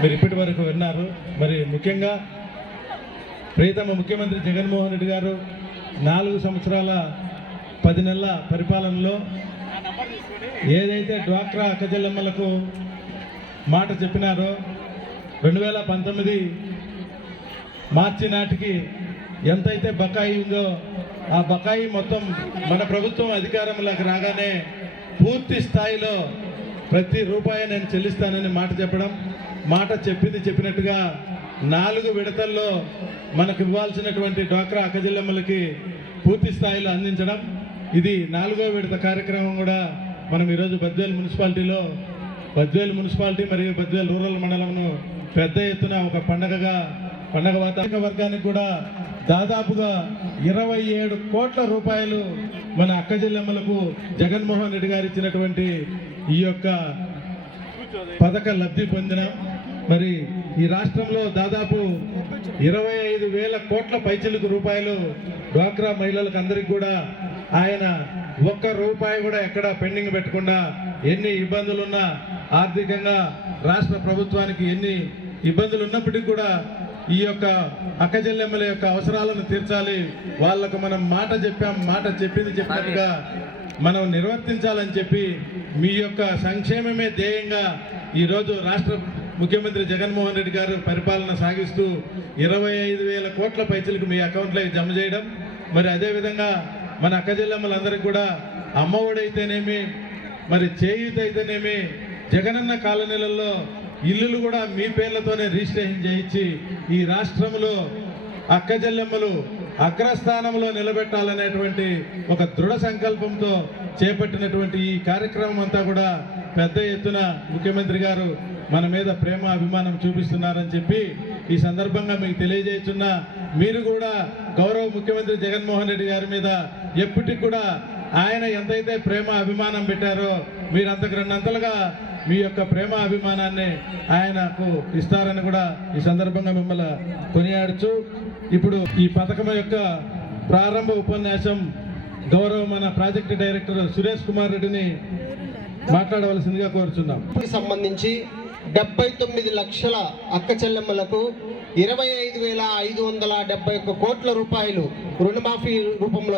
మీరు ఇప్పటి వరకు విన్నారు. మరి ముఖ్యంగా ప్రియతమ ముఖ్యమంత్రి జగన్మోహన్ రెడ్డి గారు నాలుగు సంవత్సరాల పది నెలల పరిపాలనలో ఏదైతే డ్వాక్రా అక్కజల్లమ్మలకు మాట చెప్పినారో రెండు వేల పంతొమ్మిది మార్చి నాటికి ఎంతైతే బకాయి ఉందో ఆ బకాయి మొత్తం మన ప్రభుత్వం అధికారంలోకి రాగానే పూర్తి స్థాయిలో ప్రతి రూపాయి నేను చెల్లిస్తానని మాట చెప్పడం మాట చెప్పింది చెప్పినట్టుగా నాలుగు విడతల్లో మనకు ఇవ్వాల్సినటువంటి డ్వాక్రా అక్కజిల్లమ్మలకి పూర్తి స్థాయిలో అందించడం. ఇది నాలుగో విడత కార్యక్రమం కూడా మనం ఈరోజు బద్వేల్ మున్సిపాలిటీలో బద్వేల్ మున్సిపాలిటీ మరియు బద్వేల్ రూరల్ మండలంను పెద్ద ఎత్తున ఒక పండగగా పండగ వాతావరణ వర్గానికి కూడా దాదాపుగా ఇరవై ఏడు కోట్ల రూపాయలు మన అక్క జిల్లమ్మలకు జగన్మోహన్ రెడ్డి గారు ఇచ్చినటువంటి ఈ యొక్క పథక లబ్ధి పొందిన మరి ఈ రాష్ట్రంలో దాదాపు ఇరవై ఐదు వేల కోట్ల పైచిలకు రూపాయలు డ్వాక్రా మహిళలకు అందరికి కూడా ఆయన ఒక్క రూపాయి కూడా ఎక్కడ పెండింగ్ పెట్టకుండా ఎన్ని ఇబ్బందులున్నా ఆర్థికంగా రాష్ట్ర ప్రభుత్వానికి ఎన్ని ఇబ్బందులు ఉన్నప్పటికీ కూడా ఈ యొక్క అక్కజల్లెమ్మల యొక్క అవసరాలను తీర్చాలి. వాళ్ళకు మనం మాట చెప్పాం మాట చెప్పింది చెప్పినట్టుగా మనం నిర్వర్తించాలని చెప్పి మీ యొక్క సంక్షేమమే ధ్యేయంగా ఈరోజు రాష్ట్ర ముఖ్యమంత్రి జగన్మోహన్ రెడ్డి గారు పరిపాలన సాగిస్తూ ఇరవై ఐదు వేల కోట్ల పైసలకు మీ అకౌంట్లోకి జమ చేయడం. మరి అదేవిధంగా మన అక్క జిల్లమ్మలందరికీ కూడా అమ్మఒడైతేనేమి మరి చేయూత అయితేనేమి జగనన్న కాలనీలలో ఇల్లులు కూడా మీ పేర్లతోనే రిజిస్ట్రేషన్ చేయించి ఈ రాష్ట్రంలో అక్కజల్లెమ్మలు అగ్రస్థానంలో నిలబెట్టాలనేటువంటి ఒక దృఢ సంకల్పంతో చేపట్టినటువంటి ఈ కార్యక్రమం అంతా కూడా పెద్ద ఎత్తున ముఖ్యమంత్రి గారు మన మీద ప్రేమ అభిమానం చూపిస్తున్నారని చెప్పి ఈ సందర్భంగా మీకు తెలియజేస్తున్నా మీరు కూడా గౌరవ ముఖ్యమంత్రి జగన్మోహన్ రెడ్డి గారి మీద ఎప్పటికి కూడా ఆయన ఎంతైతే ప్రేమ అభిమానం పెట్టారో మీరు అంతకు రెండంతలుగా మీ యొక్క ప్రేమ అభిమానాన్ని ఆయనకు ఇస్తారని కూడా ఈ సందర్భంగా మిమ్మల్ని కొనియాడుచు. ఇప్పుడు ఈ పథకం యొక్క ప్రారంభ ఉపన్యాసం గౌరవ మన ప్రాజెక్టు డైరెక్టర్ సురేష్ కుమార్ రెడ్డిని మాట్లాడవలసిందిగా కోరుచున్నాం. సంబంధించి డెబ్బై తొమ్మిది లక్షల అక్క చెల్లెమ్మలకు ఇరవై ఐదు వేల ఐదు వందల డెబ్బై ఒక్క కోట్ల రూపాయలు రుణమాఫీ రూపంలో